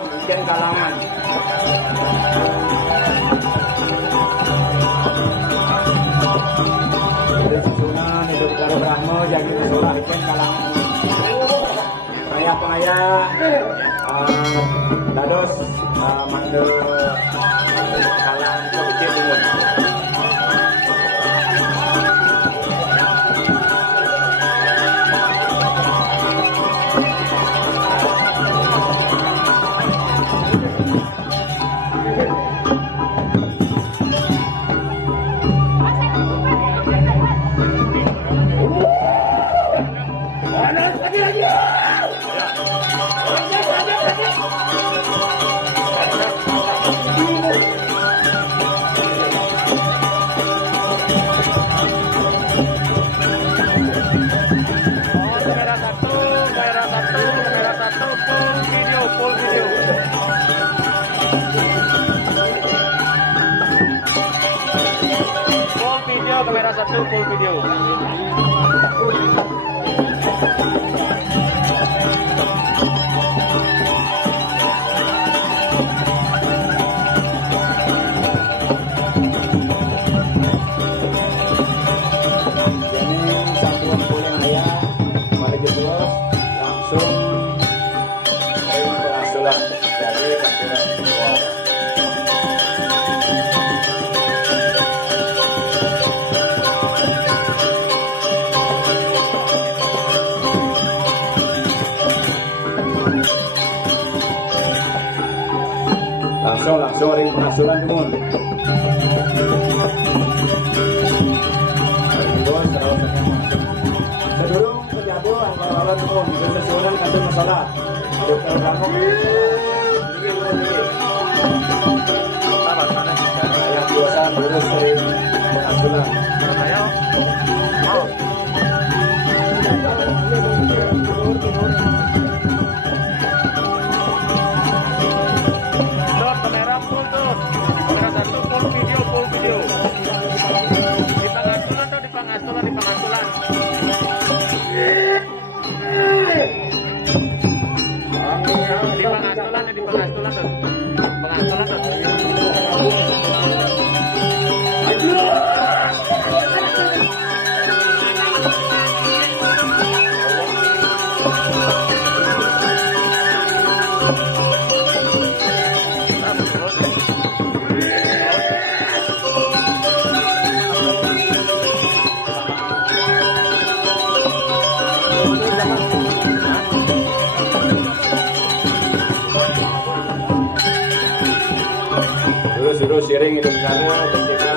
Mungkin kalangan. Susunan hidup karo Brahma jadi musola mungkin kalangan. Pengayah dados mangga kalangan kecil timur. Kamera 1 full video. Satuan Pulen Ayah pada jeblos langsung berasulah dari kamera. Langsung ring pengasulan timur. Sedurung penjago angkara timur bersusunan kantor masalah. Dokter Bangkok. Yang biasa lurus ring pengasulan. Ayo. Mau. Kamera full tuh. Kamera 1 full video. Di pangasulan tuh, di pangasulan. Di pangasulan tuh. Pangasulan tuh. Terus sharing hidup karena pencegahan